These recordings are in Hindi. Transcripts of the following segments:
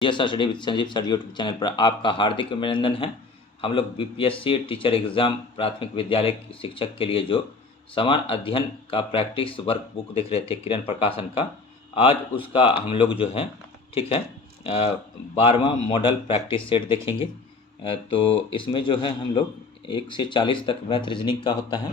Yes study with Sanjeev sir YouTube channel पर आपका हार्दिक अभिनंदन है। हम लोग बीपीएससी टीचर एग्ज़ाम प्राथमिक विद्यालय शिक्षक के लिए जो समान अध्ययन का प्रैक्टिस वर्क बुक देख रहे थे किरण प्रकाशन का, आज उसका हम लोग जो है ठीक है 12वां मॉडल प्रैक्टिस सेट देखेंगे। तो इसमें जो है हम लोग 1 से 40 तक मैथ रीजनिंग का होता है,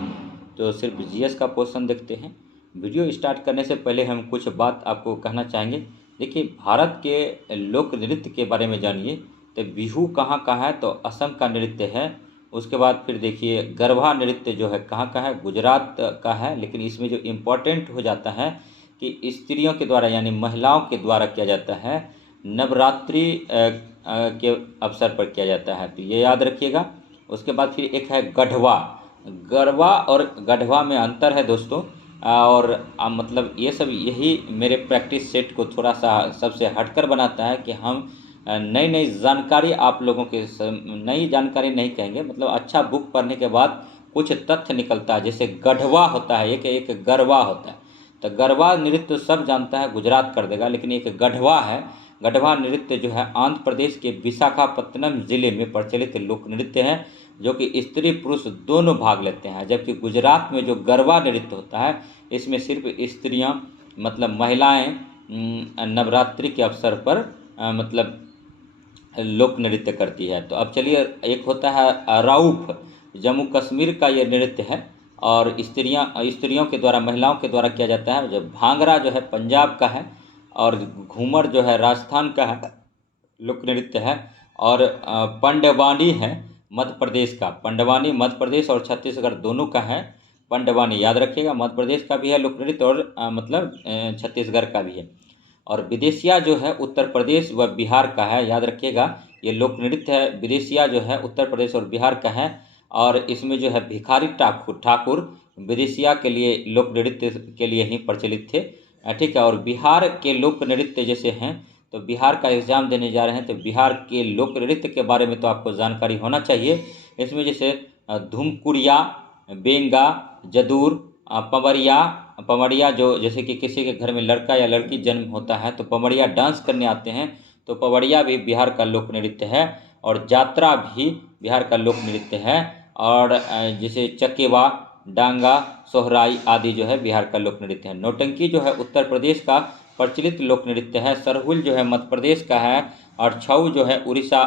तो सिर्फ जीएस का पोर्शन देखते हैं। वीडियो स्टार्ट करने से पहले हम कुछ बात आपको कहना चाहेंगे। देखिए, भारत के लोक नृत्य के बारे में जानिए। तो बिहू कहाँ का है, तो असम का नृत्य है। उसके बाद फिर देखिए गरबा नृत्य जो है कहाँ का है, गुजरात का है। लेकिन इसमें जो इम्पोर्टेंट हो जाता है कि स्त्रियों के द्वारा यानी महिलाओं के द्वारा किया जाता है, नवरात्रि के अवसर पर किया जाता है, तो ये याद रखिएगा। उसके बाद फिर एक है गढ़वा। गरबा और गढ़वा में अंतर है दोस्तों। और मतलब ये सब यही मेरे प्रैक्टिस सेट को थोड़ा सा सबसे हटकर बनाता है कि हम नई नई जानकारी आप लोगों के नई जानकारी नहीं कहेंगे, मतलब अच्छा बुक पढ़ने के बाद कुछ तथ्य निकलता है। जैसे गढ़वा होता है, एक गरबा होता है। तो गरबा नृत्य सब जानता है, गुजरात कर देगा, लेकिन एक गढ़वा है। गढ़वा नृत्य जो है आंध्र प्रदेश के विशाखापत्तनम जिले में प्रचलित लोक नृत्य है, जो कि स्त्री पुरुष दोनों भाग लेते हैं। जबकि गुजरात में जो गरबा नृत्य होता है, इसमें सिर्फ स्त्रियां मतलब महिलाएं नवरात्रि के अवसर पर मतलब लोक नृत्य करती है। तो अब चलिए, एक होता है राउफ, जम्मू कश्मीर का ये नृत्य है और स्त्रियों के द्वारा महिलाओं के द्वारा किया जाता है। जब भांगड़ा जो है पंजाब का है और घूमर जो है राजस्थान का है, लोक नृत्य है। और पंडवानी है मध्य प्रदेश का। पंडवानी मध्य प्रदेश और छत्तीसगढ़ दोनों का है। पंडवानी याद रखिएगा, मध्य प्रदेश का भी है लोक नृत्य और मतलब छत्तीसगढ़ का भी है। और विदेशिया जो है उत्तर प्रदेश व बिहार का है, याद रखिएगा। ये लोक नृत्य है, विदेशिया जो है उत्तर प्रदेश और बिहार का है। और इसमें जो है भिखारी ठाकुर विदेशिया के लिए लोक नृत्य के लिए ही प्रचलित थे, ठीक है। और बिहार के लोक नृत्य जैसे हैं, तो बिहार का एग्ज़ाम देने जा रहे हैं तो बिहार के लोक नृत्य के बारे में तो आपको जानकारी होना चाहिए। इसमें जैसे धूमकुड़िया, बेंगा, जदूर, पमड़िया जो जैसे कि किसी के घर में लड़का या लड़की जन्म होता है तो पमड़िया डांस करने आते हैं, तो पमड़िया भी बिहार का लोक नृत्य है। और जात्रा भी बिहार का लोक नृत्य है। और जैसे चकेवा, डांगा, सोहराई आदि जो है बिहार का लोक नृत्य है। नौटंकी जो है उत्तर प्रदेश का प्रचलित लोक नृत्य है। सरहुल जो है मध्य प्रदेश का है। और छऊ जो है उड़ीसा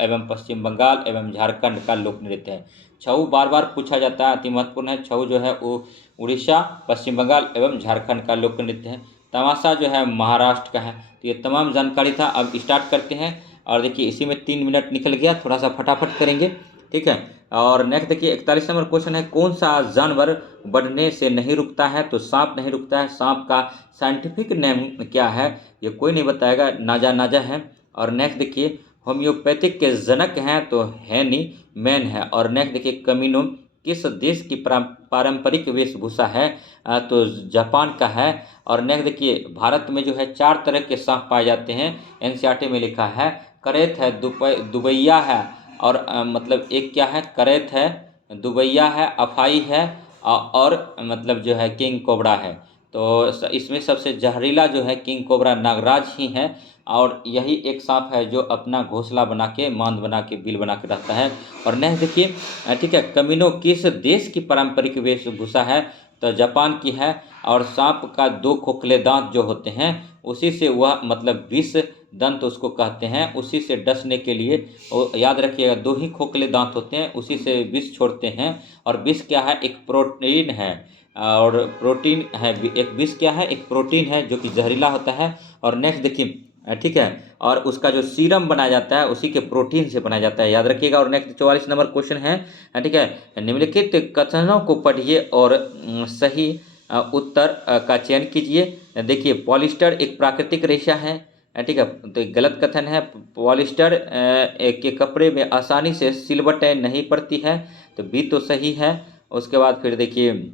एवं पश्चिम बंगाल एवं झारखंड का लोक नृत्य है। छऊ बार बार पूछा जाता है, अति महत्वपूर्ण है। छऊ जो है वो उड़ीसा, पश्चिम बंगाल एवं झारखंड का लोक नृत्य है। तमाशा जो है महाराष्ट्र का है। तो ये तमाम जानकारी था। अब स्टार्ट करते हैं। और देखिए इसी में 3 मिनट निकल गया, थोड़ा सा फटाफट करेंगे, ठीक है। और नेक्स्ट देखिए 41 नंबर क्वेश्चन है, कौन सा जानवर बढ़ने से नहीं रुकता है, तो सांप नहीं रुकता है। सांप का साइंटिफिक नेम क्या है, ये कोई नहीं बताएगा, नाजा है। और नेक्स्ट देखिए होम्योपैथिक के जनक हैं, तो हैनी मैन है। और नेक्स्ट देखिए कमीनो किस देश की पारंपरिक वेशभूषा है, तो जापान का है। और नेक्स्ट देखिए भारत में जो है 4 तरह के सांप पाए जाते हैं, एनसीईआरटी में लिखा है। करेत है, दुबैया है, और मतलब एक क्या है, करेत है, दुबैया है, अफाई है, और मतलब जो है किंग कोबरा है। तो इसमें सबसे जहरीला जो है किंग कोबरा नागराज ही है। और यही एक सांप है जो अपना घोंसला बना के, मांद बना के, बिल बना के रहता है। और नेक्स्ट देखिए ठीक है, कमीनो किस देश की पारंपरिक वेशभूषा है, तो जापान की है। और सांप का 2 खोखले दांत जो होते हैं, उसी से वह मतलब विष दंत उसको कहते हैं, उसी से डसने के लिए, याद रखिएगा 2 ही खोखले दांत होते हैं, उसी से विष छोड़ते हैं। और विष क्या है, एक प्रोटीन है। और प्रोटीन है, एक विष क्या है, एक प्रोटीन है जो कि जहरीला होता है। और नेक्स्ट देखिए ठीक है, और उसका जो सीरम बनाया जाता है उसी के प्रोटीन से बनाया जाता है, याद रखिएगा। और नेक्स्ट 44 नंबर क्वेश्चन है, ठीक है, निम्नलिखित कथनों को पढ़िए और सही उत्तर का चयन कीजिए। देखिए पॉलिस्टर एक प्राकृतिक रेशा है, ठीक है, तो एक गलत कथन है। पॉलिस्टर के कपड़े में आसानी से सिलवट नहीं पड़ती है, तो बी तो सही है। उसके बाद फिर देखिए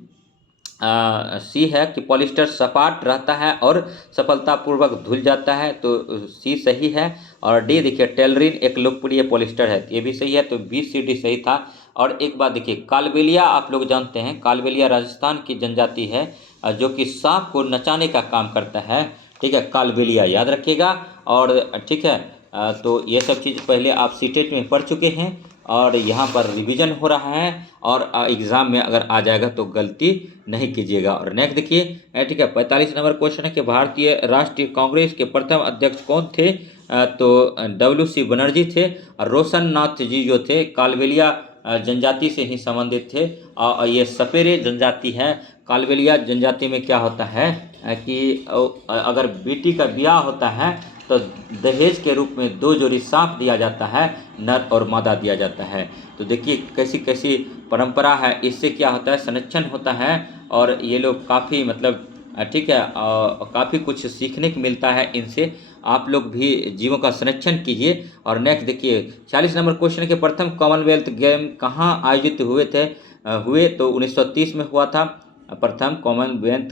सी है कि पॉलिस्टर सपाट रहता है और सफलतापूर्वक धुल जाता है, तो सी सही है। और डी देखिए टेलरिन एक लोकप्रिय पॉलिस्टर है, ये भी सही है, तो बी सी डी सही था। और एक बात देखिए, कालबेलिया आप लोग जानते हैं, कालबेलिया राजस्थान की जनजाति है जो कि सांप को नचाने का काम करता है, ठीक है, कालबेलिया याद रखिएगा। और ठीक है, तो ये सब चीज़ पहले आप सीटेट में पढ़ चुके हैं और यहाँ पर रिवीजन हो रहा है और एग्ज़ाम में अगर आ जाएगा तो गलती नहीं कीजिएगा। और नेक्स्ट देखिए, ठीक है, 45 नंबर क्वेश्चन है कि भारतीय राष्ट्रीय कांग्रेस के प्रथम अध्यक्ष कौन थे? तो WC बनर्जी थे। और रोशन नाथ जी जो थे कालबेलिया जनजाति से ही संबंधित थे। और ये सपेरे जनजाति है। कालबेलिया जनजाति में क्या होता है कि अगर बेटी का ब्याह होता है तो दहेज के रूप में 2 जोड़ी सांप दिया जाता है, नर और मादा दिया जाता है। तो देखिए कैसी कैसी परंपरा है, इससे क्या होता है, संरक्षण होता है और ये लोग काफ़ी मतलब ठीक है, काफ़ी कुछ सीखने को मिलता है इनसे। आप लोग भी जीवों का संरक्षण कीजिए। और नेक्स्ट देखिए, 40 नंबर क्वेश्चन के प्रथम कॉमनवेल्थ गेम कहाँ आयोजित हुए थे? हुए तो 1930 में हुआ था। प्रथम कॉमनवेल्थ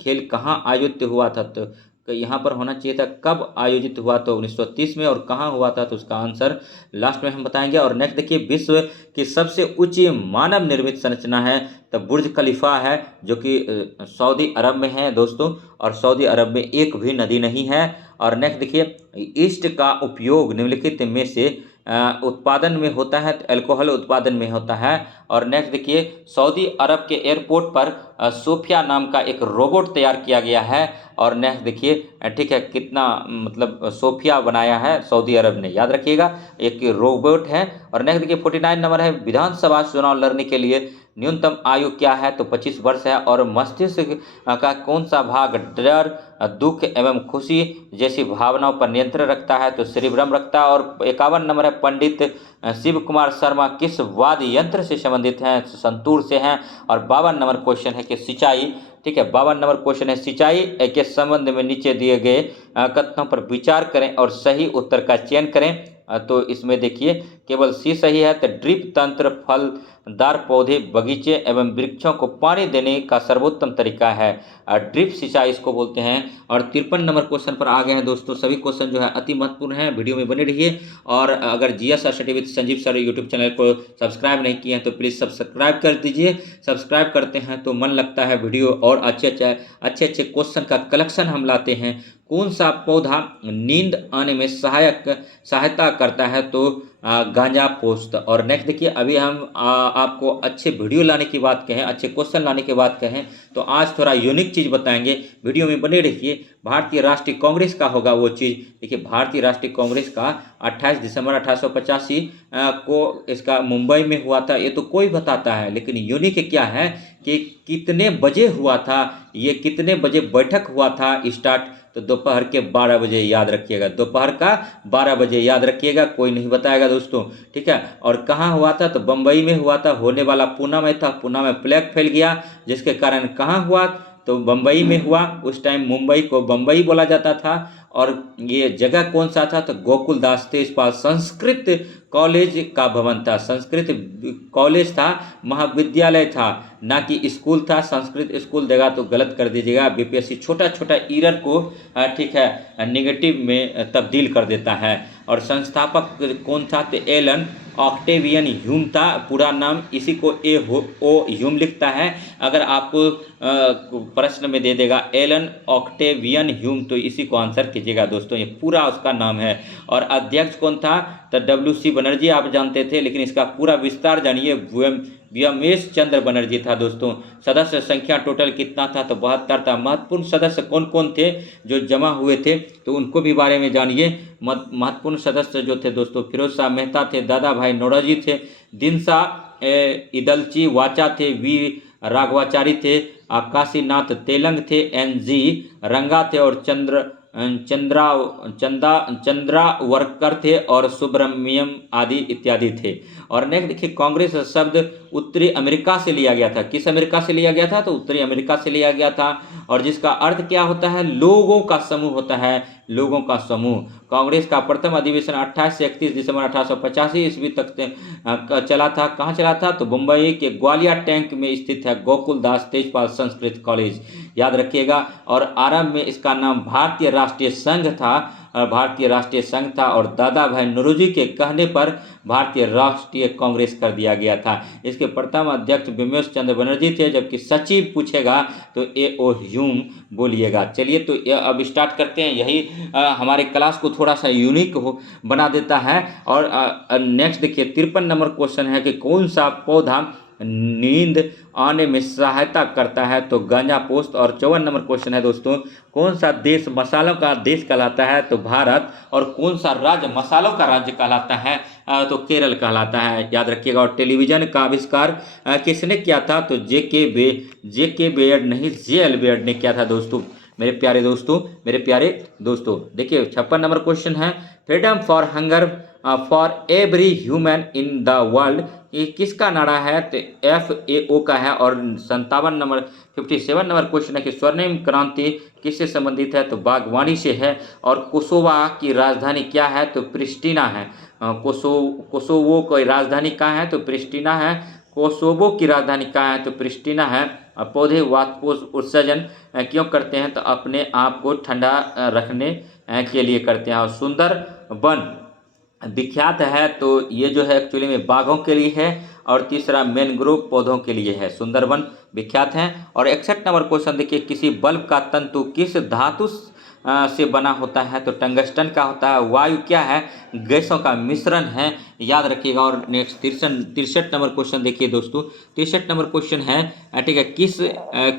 खेल कहाँ आयोजित हुआ था? तो यहाँ पर होना चाहिए था कब आयोजित हुआ, तो 1930 में। और कहाँ हुआ था, तो उसका आंसर लास्ट में हम बताएंगे। और नेक्स्ट देखिए, विश्व की सबसे ऊंची मानव निर्मित संरचना है तो बुर्ज खलीफा है, जो कि सऊदी अरब में है दोस्तों। और सऊदी अरब में एक भी नदी नहीं है। और नेक्स्ट देखिए, ईस्ट का उपयोग निम्नलिखित में से उत्पादन में होता है तो अल्कोहल उत्पादन में होता है। और नेक्स्ट देखिए, सऊदी अरब के एयरपोर्ट पर सोफिया नाम का एक रोबोट तैयार किया गया है। और नेक्स्ट देखिए, ठीक है, कितना मतलब सोफिया बनाया है सऊदी अरब ने, याद रखिएगा, एक रोबोट है। और नेक्स्ट देखिए, 49 नंबर है, विधानसभा चुनाव लड़ने के लिए न्यूनतम आयु क्या है? तो 25 वर्ष है। और मस्तिष्क का कौन सा भाग डर, दुख एवं खुशी जैसी भावनाओं पर नियंत्रण रखता है? तो सेरिब्रम रखता है। और 51 नंबर है, पंडित शिव कुमार शर्मा किस वाद्य यंत्र से संबंधित हैं? संतूर से हैं। और 52 नंबर क्वेश्चन है कि सिंचाई, ठीक है, 52 नंबर क्वेश्चन है, सिंचाई के संबंध में नीचे दिए गए कथनों पर विचार करें और सही उत्तर का चयन करें। तो इसमें देखिए केवल सी सही है। तो ड्रिप तंत्र फलदार पौधे, बगीचे एवं वृक्षों को पानी देने का सर्वोत्तम तरीका है, ड्रिप सिंचाई इसको बोलते हैं। और 53 नंबर क्वेश्चन पर आ गए हैं दोस्तों। सभी क्वेश्चन जो है अति महत्वपूर्ण है, वीडियो में बने रहिए। और अगर GS study with Sanjeev sir YouTube channel को सब्सक्राइब नहीं किए हैं तो प्लीज़ सब्सक्राइब कर दीजिए। सब्सक्राइब करते हैं तो मन लगता है वीडियो और अच्छे अच्छे क्वेश्चन का कलेक्शन हम लाते हैं। कौन सा पौधा नींद आने में सहायता करता है? तो गांजा पोस्त। और नेक्स्ट देखिए, अभी हम आपको अच्छे वीडियो लाने की बात कहें, अच्छे क्वेश्चन लाने की बात कहें तो आज थोड़ा यूनिक चीज़ बताएंगे, वीडियो में बने रहिए। भारतीय राष्ट्रीय कांग्रेस का होगा वो चीज़। देखिए, भारतीय राष्ट्रीय कांग्रेस का 28 दिसंबर 1885 को इसका मुंबई में हुआ था, ये तो कोई बताता है, लेकिन यूनिक क्या है कि कितने बजे हुआ था, ये कितने बजे बैठक हुआ था स्टार्ट? तो दोपहर के 12 बजे, याद रखिएगा, दोपहर का 12 बजे याद रखिएगा, कोई नहीं बताएगा दोस्तों, ठीक है। और कहाँ हुआ था? तो बम्बई में हुआ था, होने वाला पूना में था, पूना में प्लेग फैल गया, जिसके कारण कहाँ हुआ? तो बम्बई में हुआ। उस टाइम मुंबई को बम्बई बोला जाता था। और ये जगह कौन सा था? तो गोकुलदास तेजपाल संस्कृत कॉलेज का भवन था, संस्कृत कॉलेज था, महाविद्यालय था, ना कि स्कूल था। संस्कृत स्कूल देगा तो गलत कर दीजिएगा, बीपीएससी छोटा छोटा एरर को ठीक है नेगेटिव में तब्दील कर देता है। और संस्थापक कौन था? तो एलन ऑक्टेवियन ह्यूम था, पूरा नाम, इसी को ओ ह्यूम लिखता है। अगर आपको प्रश्न में दे देगा एलन ऑक्टेवियन ह्यूम तो इसी को आंसर कीजिएगा दोस्तों, ये पूरा उसका नाम है। और अध्यक्ष कौन था? तो WC बनर्जी आप जानते थे, लेकिन इसका पूरा विस्तार जानिए, व्योमेश चंद्र बनर्जी था दोस्तों। सदस्य संख्या टोटल कितना था? तो 72 था। महत्वपूर्ण सदस्य कौन कौन थे जो जमा हुए थे? तो उनको भी बारे में जानिए। महत्वपूर्ण सदस्य जो थे दोस्तों, फिरोज शाह मेहता थे, दादा भाई नौरोजी थे, दिनसा इदलची वाचा थे, वी राघवाचारी थे, काशीनाथ तेलंग थे, NG रंगा थे, और चंद्रावरकर थे, और सुब्रमण्यम आदि इत्यादि थे। और नेक्स्ट देखिए, कांग्रेस शब्द उत्तरी अमेरिका से लिया गया था। किस अमेरिका से लिया गया था? तो उत्तरी अमेरिका से लिया गया था। और जिसका अर्थ क्या होता है? लोगों का समूह होता है, लोगों का समूह। कांग्रेस का प्रथम अधिवेशन 28 से 31 दिसंबर 1885 ईस्वी तक चला था। कहाँ चला था? तो मुंबई के ग्वालियर टैंक में स्थित है गोकुलदास तेजपाल संस्कृत कॉलेज, याद रखिएगा। और आरंभ में इसका नाम भारतीय राष्ट्रीय संघ था, भारतीय राष्ट्रीय संघ था और दादा भाई नौरोजी के कहने पर भारतीय राष्ट्रीय कांग्रेस कर दिया गया था। इसके प्रथम अध्यक्ष बिमल चंद्र बनर्जी थे, जबकि सचिव पूछेगा तो ए.ओ. ह्यूम बोलिएगा। चलिए तो अब स्टार्ट करते हैं। यही हमारे क्लास को थोड़ा सा यूनिक बना देता है। और नेक्स्ट देखिए 53 नंबर क्वेश्चन है कि कौन सा पौधा नींद आने में सहायता करता है, तो गांजा पोस्त। और 54 नंबर क्वेश्चन है दोस्तों, कौन सा देश मसालों का देश कहलाता है, तो भारत। और कौन सा राज्य मसालों का राज्य कहलाता है, तो केरल कहलाता है, याद रखिएगा। और टेलीविजन का आविष्कार किसने किया था, तो जे के बेयर्ड नहीं, जे.एल. बेयर्ड ने किया था दोस्तों। मेरे प्यारे दोस्तों देखिए 56 नंबर क्वेश्चन है, freedom for hunger for every human in the world, ये किसका नारा है, तो FAO का है। और 57 नंबर क्वेश्चन है कि स्वर्णिम क्रांति किससे संबंधित है, तो बागवानी से है। और कोसोवा की राजधानी क्या है, तो प्रिस्टिना है। कोसोवो की राजधानी कहाँ है, तो प्रिस्टिना है। कोसोवो की राजधानी कहाँ है, तो प्रिस्टिना है। पौधे वाष्पोत्सर्जन उत्सर्जन क्यों करते हैं, तो अपने आप को ठंडा रखने के लिए करते हैं। और सुंदर वन विख्यात है, तो ये जो है एक्चुअली में बाघों के लिए है। और तीसरा मैनग्रोव पौधों के लिए है, सुंदरवन विख्यात है। और 61 नंबर क्वेश्चन देखिए, किसी बल्ब का तंतु किस धातु से बना होता है, तो टंगस्टन का होता है। वायु क्या है, गैसों का मिश्रण है, याद रखिएगा। और नेक्स्ट 63 नंबर क्वेश्चन देखिए दोस्तों, 63 नंबर क्वेश्चन है, ठीक है,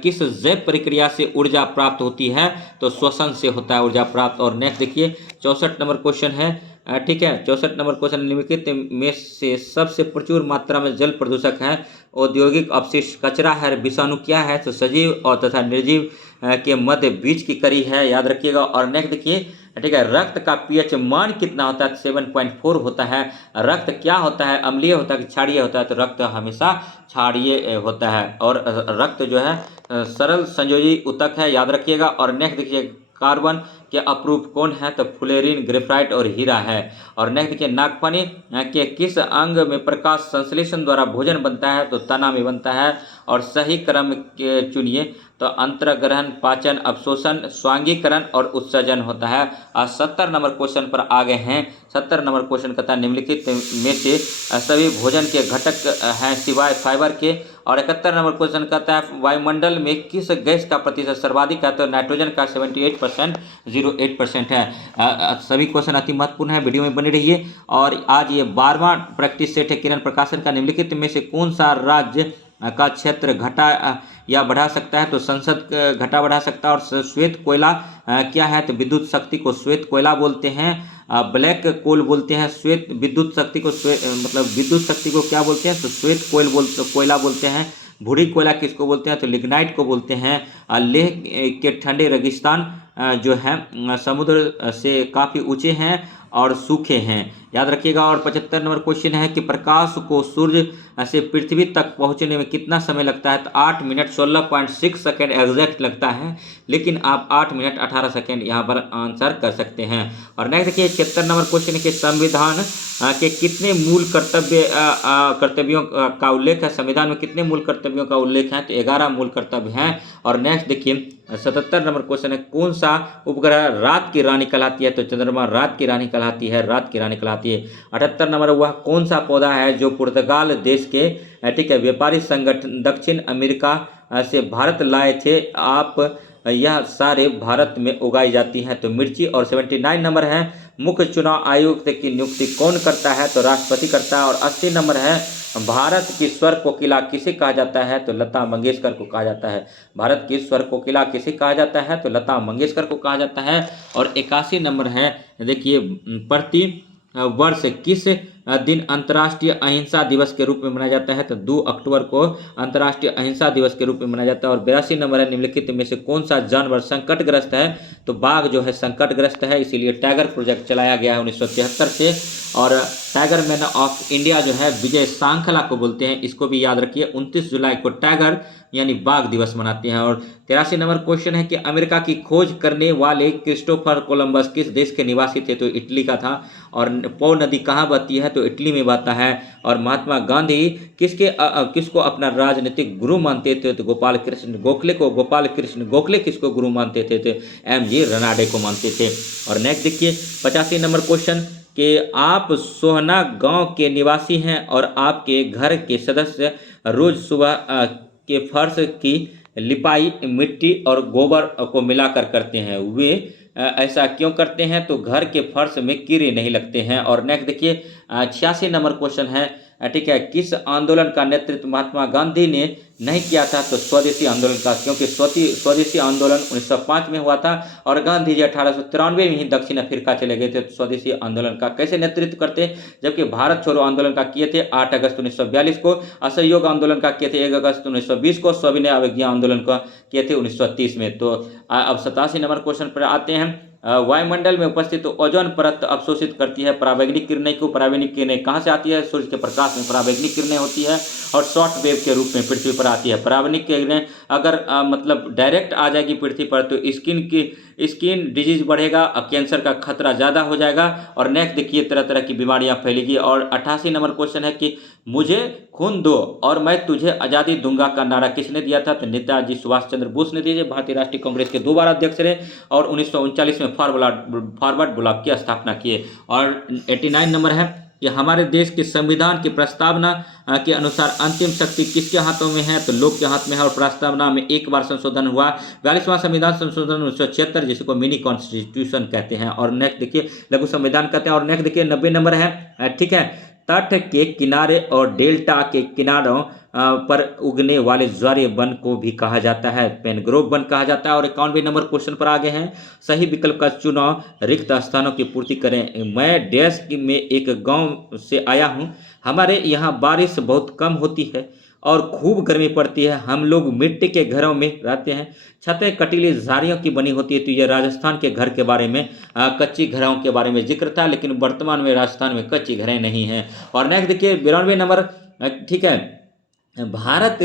किस जैव प्रक्रिया से ऊर्जा प्राप्त होती है, तो श्वसन से होता है ऊर्जा प्राप्त। और नेक्स्ट देखिए 64 नंबर क्वेश्चन है, ठीक है, 64 नंबर क्वेश्चन, निम्नलिखित में से सबसे प्रचुर मात्रा में जल प्रदूषक है, औद्योगिक अपशिष्ट, कचरा है, विषाणु क्या है, तो सजीव और तथा निर्जीव के मध्य बीच की कड़ी है, याद रखिएगा। और नेक्स्ट देखिए, ठीक है, रक्त का pH मान कितना होता है, 7.4 होता है। रक्त क्या होता है, अम्लीय होता है कि क्षारीय होता है, तो रक्त हमेशा क्षारीय होता है। और रक्त जो है सरल संयोजी ऊतक है, याद रखिएगा। और नेक्स्ट देखिए, कार्बन के अपरूप कौन है, तो फ्लोरीन, ग्रेफाइट और हीरा है। और नेक्स्ट देखिए, नागफनी के किस अंग में प्रकाश संश्लेषण द्वारा भोजन बनता है, तो तना में बनता है। और सही क्रम के चुनिए, तो अंतर्ग्रहण, पाचन, अवशोषण, स्वांगीकरण और उत्सर्जन होता है। 70 नंबर क्वेश्चन पर आ गए हैं। 70 नंबर क्वेश्चन कहता है, निम्नलिखित में से सभी भोजन के घटक हैं सिवाय फाइबर के। और 71 नंबर क्वेश्चन कहता है, वायुमंडल में किस गैस का प्रतिशत सर्वाधिक है, तो नाइट्रोजन का 78%, 08% है। सभी क्वेश्चन अति महत्वपूर्ण है, वीडियो में बने रहिए। और आज ये 12वां प्रैक्टिस सेट है किरण प्रकाशन का। निम्नलिखित में से कौन सा राज्य का क्षेत्र घटा या बढ़ा सकता है, तो संसद घटा बढ़ा सकता है। और श्वेत कोयला क्या है, तो विद्युत शक्ति को श्वेत कोयला बोलते हैं। ब्लैक कोल बोलते हैं श्वेत विद्युत शक्ति को, मतलब विद्युत शक्ति को क्या बोलते हैं, तो श्वेत कोयला बोलते हैं। भूरी कोयला किसको बोलते हैं, तो लिग्नाइट को बोलते हैं। लेह के ठंडे रेगिस्तान जो है समुद्र से काफ़ी ऊंचे हैं और सूखे हैं, याद रखिएगा। और 75 नंबर क्वेश्चन है कि प्रकाश को सूर्य से पृथ्वी तक पहुंचने में कितना समय लगता है, तो 8 मिनट 16.6 सेकेंड एग्जैक्ट लगता है, लेकिन आप 8 मिनट 18 सेकेंड यहाँ पर आंसर कर सकते हैं। और नेक्स्ट देखिए 76 नंबर क्वेश्चन है कि संविधान के कितने मूल कर्तव्यों का उल्लेख है, संविधान में कितने मूल कर्तव्यों का उल्लेख है, तो 11 मूल कर्तव्य हैं। और नेक्स्ट देखिए 77 नंबर क्वेश्चन है, कौन सा उपग्रह रात की रानी कहलाती है, तो चंद्रमा रात की रानी कहलाती है, रात की रानी कहलाती है। 78 नंबर वह कौन सा पौधा है जो पुर्तगाल देश के, ठीक है, व्यापारी संगठन दक्षिण अमेरिका से भारत लाए थे, आप यह सारे भारत में उगाई जाती हैं, तो मिर्ची। और 79 नंबर है, मुख्य चुनाव आयुक्त की नियुक्ति कौन करता है, तो राष्ट्रपति करता है। और 80 नंबर है, भारत की स्वर कोकिला किसे कहा जाता है, तो लता मंगेशकर को कहा जाता है। भारत की स्वर कोकिला किसे कहा जाता है, तो लता मंगेशकर को कहा जाता है। और 81 नंबर है, देखिए, प्रति वर्ष किस दिन अंतर्राष्ट्रीय अहिंसा दिवस के रूप में मनाया जाता है, तो 2 अक्टूबर को अंतर्राष्ट्रीय अहिंसा दिवस के रूप में मनाया जाता है। और 82 नंबर है, निम्नलिखित में से कौन सा जानवर संकटग्रस्त है, तो बाघ जो है संकटग्रस्त है, इसीलिए टाइगर प्रोजेक्ट चलाया गया है 1973 से। और टाइगर मैन ऑफ इंडिया जो है विजय सांखला को बोलते हैं, इसको भी याद रखिए। 29 जुलाई को टाइगर यानी बाघ दिवस मनाते हैं। और 83 नंबर क्वेश्चन है कि अमेरिका की खोज करने वाले क्रिस्टोफर कोलंबस किस देश के निवासी थे, तो इटली का था। और पो नदी कहाँ बहती है, तो इटली में हुआ है। और महात्मा गांधी किसको अपना राजनीतिक गुरु मानते थे? तो गोपाल कृष्ण गोखले किसको गुरु मानते थे? तो MG रनाडे को मानते थे। और नेक्स्ट देखिए 85 नंबर क्वेश्चन कि आप सोहना गांव के निवासी हैं और आपके घर के सदस्य रोज सुबह के फर्श की लिपाई मिट्टी और गोबर को मिलाकर करते हैं। वे ऐसा क्यों करते हैं? तो घर के फर्श में कीड़े नहीं लगते हैं। और नेक्स्ट देखिए 86 नंबर क्वेश्चन है, ठीक है, किस आंदोलन का नेतृत्व महात्मा गांधी ने नहीं किया था? तो स्वदेशी आंदोलन का, क्योंकि स्वदेशी आंदोलन 1905 में हुआ था और गांधी जी 1893 में ही दक्षिण अफ्रीका चले गए थे। तो स्वदेशी आंदोलन का कैसे नेतृत्व करते? जबकि भारत छोड़ो आंदोलन का किए थे 8 अगस्त 1942 को, असहयोग आंदोलन का किए थे 1 अगस्त 1920 को, सविनय अवज्ञा आंदोलन का किए थे 1930 में। तो अब 87 नंबर क्वेश्चन पर आते हैं। वायुमंडल में उपस्थित ओजोन परत अवशोषित करती है पराबैंगनी किरणें को। पराबैंगनी किरणें कहाँ से आती है? सूर्य के प्रकाश में पराबैंगनी किरणें होती है और शॉर्ट वेव के रूप में पृथ्वी पर आती है। पराबैंगनी किरणें अगर मतलब डायरेक्ट आ जाएगी पृथ्वी पर तो स्किन डिजीज बढ़ेगा, कैंसर का खतरा ज़्यादा हो जाएगा। और नेक्स्ट देखिए तरह तरह की बीमारियां फैलेगी। और 88 नंबर क्वेश्चन है कि मुझे खून दो और मैं तुझे आज़ादी दूंगा का नारा किसने दिया था? तो नेताजी सुभाष चंद्र बोस ने दिया। भारतीय राष्ट्रीय कांग्रेस के 2 बार अध्यक्ष रहे और 1939 में फॉरवर्ड ब्लॉक की स्थापना किए। और 89 नंबर है कि हमारे देश के संविधान की प्रस्तावना के अनुसार अंतिम शक्ति किसके हाथों में है? तो लोग के हाथ में है। और प्रस्तावना में 1 बार संशोधन हुआ, 42वां संविधान संशोधन 1976, जिसको मिनी कॉन्स्टिट्यूशन कहते हैं। और नेक्स्ट देखिए लघु संविधान कहते हैं। और नेक्स्ट देखिए 90 नंबर है, ठीक है, तट के किनारे और डेल्टा के किनारों पर उगने वाले ज्वारीय वन को भी कहा जाता है मैंग्रोव वन कहा जाता है। और 91 नंबर क्वेश्चन पर आगे हैं, सही विकल्प का चुनाव, रिक्त स्थानों की पूर्ति करें। मैं डैश में एक गांव से आया हूं, हमारे यहाँ बारिश बहुत कम होती है और खूब गर्मी पड़ती है। हम लोग मिट्टी के घरों में रहते हैं, छतें कटीली झाड़ियों की बनी होती है। तो ये राजस्थान के घर के बारे में, कच्ची घरों के बारे में जिक्र था, लेकिन वर्तमान में राजस्थान में कच्ची घरें नहीं हैं। और नेक्स्ट देखिए 92 नंबर, ठीक है, भारत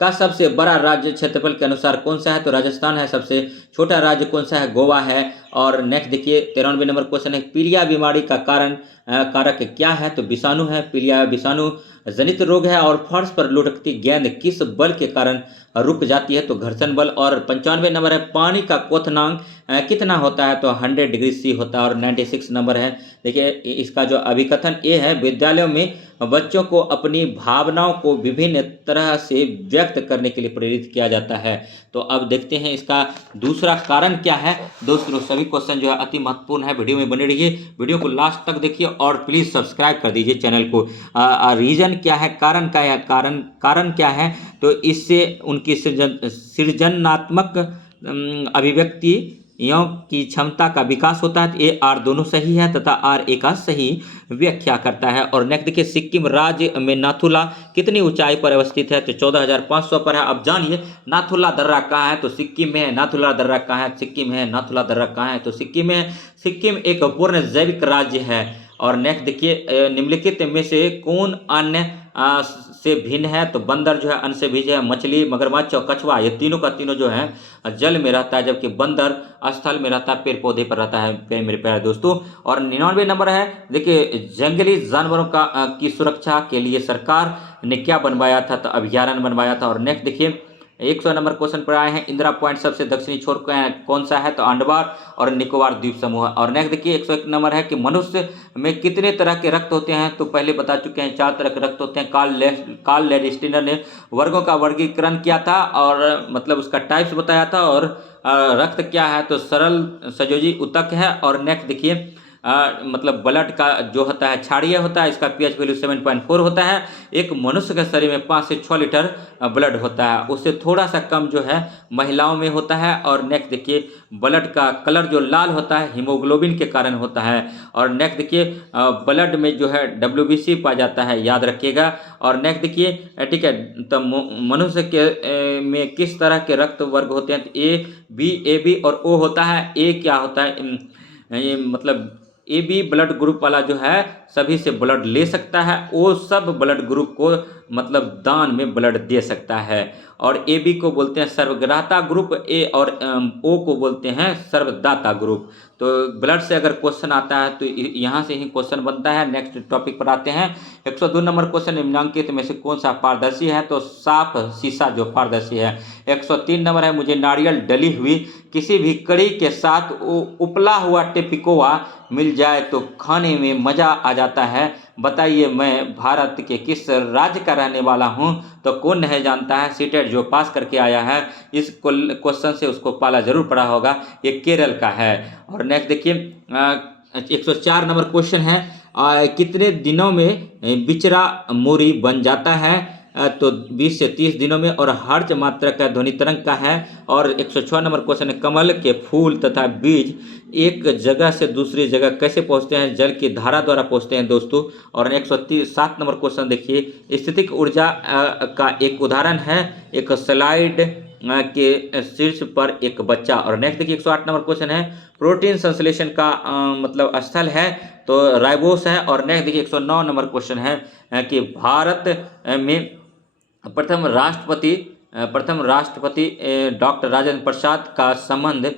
का सबसे बड़ा राज्य क्षेत्रफल के अनुसार कौन सा है? तो राजस्थान है। सबसे छोटा राज्य कौन सा है? गोवा है। और नेक्स्ट देखिए 93 नंबर क्वेश्चन है, पीलिया बीमारी का कारक क्या है? तो विषाणु है। पीलिया विषाणु जनित रोग है। और फर्श पर लुढ़कती गेंद किस बल के कारण रुक जाती है? तो घर्षण बल। और 95 नंबर है, पानी का क्वथनांक कितना होता है? तो 100 डिग्री C होता है। और 96 नंबर है, देखिए इसका जो अभिकथन ये है, विद्यालयों में बच्चों को अपनी भावनाओं को विभिन्न तरह से व्यक्त करने के लिए प्रेरित किया जाता है। तो अब देखते हैं इसका दूसरा कारण क्या है। दोस्तों सभी क्वेश्चन जो है अति महत्वपूर्ण है, वीडियो में बने रहिए, वीडियो को लास्ट तक देखिए और प्लीज़ सब्सक्राइब कर दीजिए चैनल को। रीजन क्या है, कारण क्या है, कारण क्या है? तो इससे उनकी सृजनात्मक अभिव्यक्ति की क्षमता का विकास होता है। ये R दोनों सही है तथा R एक सही व्याख्या करता है। और नेक्स्ट देखिए सिक्किम राज्य में नाथुला कितनी ऊंचाई पर अवस्थित है? तो 14,500 पर है। अब जानिए नाथुला दर्रा कहाँ है? तो सिक्किम में है। नाथुला दर्रा कहाँ है? सिक्किम है। नाथुला दर्रा कहाँ है? तो सिक्किम में है। सिक्किम एक पूर्ण जैविक राज्य है। और नेक्स्ट देखिए निम्नलिखित में से कौन अन्य से भिन्न है? तो बंदर जो है अन्न से भिन्न है, मछली, मगरमच्छ और कछुआ ये तीनों का तीनों जो है जल में रहता है, जबकि बंदर स्थल में रहता है, पेड़ पौधे पर रहता है मेरे प्यारे दोस्तों। और 99 नंबर है, देखिए जंगली जानवरों की सुरक्षा के लिए सरकार ने क्या बनवाया था? तो अभयारण्य बनवाया था। और नेक्स्ट देखिए 100 नंबर क्वेश्चन पर आए हैं, इंदिरा पॉइंट सबसे दक्षिणी छोर कौन सा है? तो अंडमान और निकोबार द्वीप समूह। और नेक्स्ट देखिए 101 नंबर है कि मनुष्य में कितने तरह के रक्त होते हैं? तो पहले बता चुके हैं 4 तरह के रक्त होते हैं। कार्ल लेडिस्टिनर ने वर्गों का वर्गीकरण किया था और मतलब उसका टाइप्स बताया था। और रक्त क्या है? तो सरल, संयोजी, ऊतक है। और नेक्स्ट देखिए मतलब ब्लड का जो होता है क्षारीय होता है, इसका pH वैल्यू 7.4 होता है। एक मनुष्य के शरीर में 5 से 6 लीटर ब्लड होता है, उससे थोड़ा सा कम जो है महिलाओं में होता है। और नेक्स्ट देखिए ब्लड का कलर जो लाल होता है हीमोग्लोबिन के कारण होता है। और नेक्स्ट देखिए ब्लड में जो है WBC पाया जाता है, याद रखिएगा। और नेक्स्ट देखिए ठीक है, तो मनुष्य के में किस तरह के रक्त वर्ग होते हैं? A, B, AB और O होता है। A क्या होता है? ये मतलब AB ब्लड ग्रुप वाला जो है सभी से ब्लड ले सकता है। वो सब ब्लड ग्रुप को मतलब दान में ब्लड दे सकता है। और AB को बोलते हैं सर्वग्राता ग्रुप, A और O को बोलते हैं सर्वदाता ग्रुप। तो ब्लड से अगर क्वेश्चन आता है तो यहाँ से ही क्वेश्चन बनता है। नेक्स्ट टॉपिक पर आते हैं। 102 नंबर क्वेश्चन, निम्नलिखित में से कौन सा पारदर्शी है? तो साफ शीशा जो पारदर्शी है। 103 नंबर है, मुझे नारियल डली हुई किसी भी कड़ी के साथ उपला हुआ टेपिकोआ मिल जाए तो खाने में मज़ा आ जाता है। बताइए मैं भारत के किस राज्य का रहने वाला हूँ? तो कौन नहीं जानता है, सीटेट जो पास करके आया है इस क्वेश्चन से उसको पाला जरूर पड़ा होगा, ये केरल का है। और नेक्स्ट देखिए 104 नंबर क्वेश्चन है, कितने दिनों में बिचरा मोरी बन जाता है? तो 20 से 30 दिनों में। और हर्ज मात्रा का ध्वनि तरंग का है। और 106 नंबर क्वेश्चन है, कमल के फूल तथा बीज एक जगह से दूसरी जगह कैसे पहुंचते हैं? जल की धारा द्वारा पहुंचते हैं दोस्तों। और 107 नंबर क्वेश्चन देखिए, स्थितिक ऊर्जा का एक उदाहरण है एक स्लाइड के शीर्ष पर एक बच्चा। और नेक्स्ट देखिए 108 नंबर क्वेश्चन है, प्रोटीन संश्लेषण का मतलब स्थल है तो राइबोस है। और नेक्स्ट देखिए 109 नंबर क्वेश्चन है कि भारत में प्रथम राष्ट्रपति डॉक्टर राजेंद्र प्रसाद का संबंध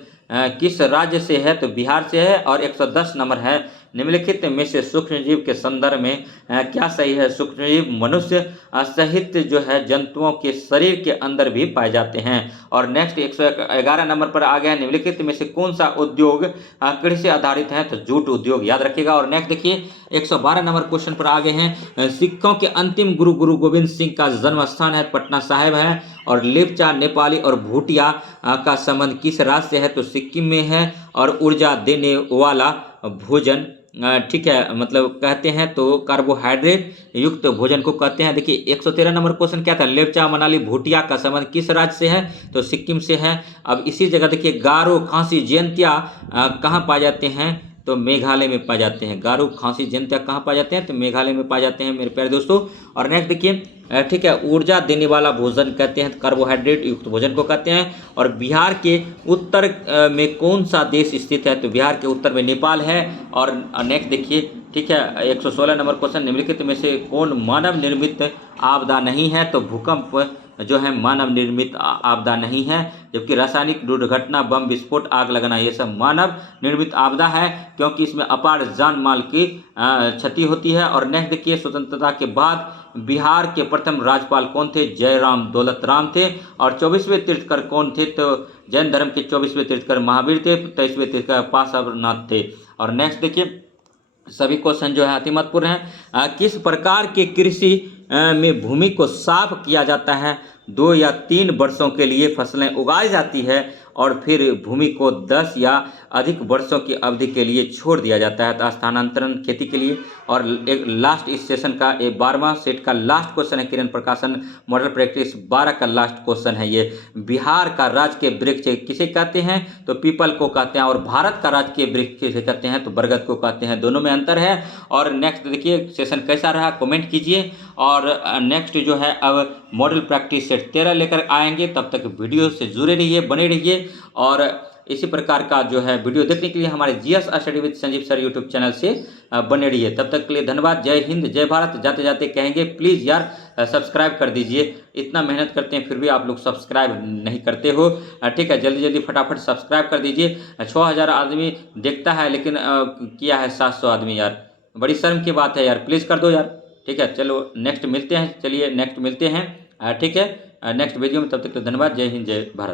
किस राज्य से है? तो बिहार से है। और 110 नंबर है, निम्नलिखित में से सूक्ष्मजीव के संदर्भ में क्या सही है? सूक्ष्मजीव मनुष्य सहित जो है जंतुओं के शरीर के अंदर भी पाए जाते हैं। और नेक्स्ट 111 नंबर पर आ गया, निम्नलिखित में से कौन सा उद्योग कृषि से आधारित है? तो जूट उद्योग, याद रखिएगा। और नेक्स्ट देखिए 112 नंबर क्वेश्चन पर आ गए हैं, सिखों के अंतिम गुरु गुरु गोविंद सिंह का जन्म स्थान है पटना साहिब है। और लेपचा, नेपाली और भूटिया का संबंध किस राज्य से है? तो सिक्किम में है। और ऊर्जा देने वाला भोजन ठीक है, मतलब कहते हैं तो कार्बोहाइड्रेट युक्त भोजन को कहते हैं। देखिए 113 नंबर क्वेश्चन क्या था, लेपचा, मनाली, भूटिया का संबंध किस राज्य से है? तो सिक्किम से है। अब इसी जगह देखिए गारो, खासी, जयंतिया कहाँ पाए जाते हैं? तो मेघालय में पाए जाते हैं। गारो, खांसी, जयंतिया कहाँ पाए जाते हैं? तो मेघालय में पाए जाते हैं मेरे प्यारे दोस्तों। और नेक्स्ट देखिए ठीक है, ऊर्जा देने वाला भोजन कहते हैं, कार्बोहाइड्रेट युक्त भोजन को कहते हैं। और बिहार के उत्तर में कौन सा देश स्थित है? तो बिहार के उत्तर में नेपाल है। और नेक्स्ट देखिए ठीक है 116 नंबर क्वेश्चन, निम्नलिखित में से कौन मानव निर्मित आपदा नहीं है? तो भूकंप जो है मानव निर्मित आपदा नहीं है, जबकि रासायनिक दुर्घटना, बम विस्फोट, आग लगना ये सब मानव निर्मित आपदा है, क्योंकि इसमें अपार जान माल की क्षति होती है। और नेक्स्ट देखिए, स्वतंत्रता के बाद बिहार के प्रथम राज्यपाल कौन थे? जयराम दौलत राम थे। और 24वें तीर्थकर कौन थे? तो जैन धर्म के 24वें तीर्थकर महावीर थे। 23वें तीर्थकर पार्श्वनाथ थे। और नेक्स्ट देखिए सभी क्वेश्चन जो है अति महत्वपूर्ण है। किस प्रकार के कृषि में भूमि को साफ किया जाता है? 2 या 3 वर्षों के लिए फसलें उगाई जाती है और फिर भूमि को 10 या अधिक वर्षों की अवधि के लिए छोड़ दिया जाता है स्थानांतरण खेती के लिए। और एक लास्ट इस सेशन का 12वां सेट का लास्ट क्वेश्चन है, किरण प्रकाशन मॉडल प्रैक्टिस 12 का लास्ट क्वेश्चन है ये। बिहार का राज के वृक्ष किसे कहते हैं? तो पीपल को कहते हैं। और भारत का राज के वृक्ष किसे कहते हैं? तो बरगद को कहते हैं। दोनों में अंतर है। और नेक्स्ट देखिए सेशन कैसा रहा कमेंट कीजिए। और नेक्स्ट जो है अब मॉडल प्रैक्टिस सेट 13 लेकर आएंगे। तब तक वीडियो से जुड़े रहिए, बने रहिए। और इसी प्रकार का जो है वीडियो देखने के लिए हमारे GS study with Sanjeev sir YouTube channel से बने रहिए। तब तक के लिए धन्यवाद। जय हिंद, जय भारत। जाते जाते कहेंगे प्लीज़ यार सब्सक्राइब कर दीजिए। इतना मेहनत करते हैं फिर भी आप लोग सब्सक्राइब नहीं करते हो। ठीक है, जल्दी जल्दी फटाफट सब्सक्राइब कर दीजिए। 6000 आदमी देखता है लेकिन किया है 700 आदमी यार, बड़ी शर्म की बात है यार, प्लीज़ कर दो यार। ठीक है, चलो नेक्स्ट मिलते हैं। चलिए नेक्स्ट मिलते हैं। ठीक है नेक्स्ट वीडियो में। तब तक के लिए धन्यवाद। जय हिंद, जय भारत।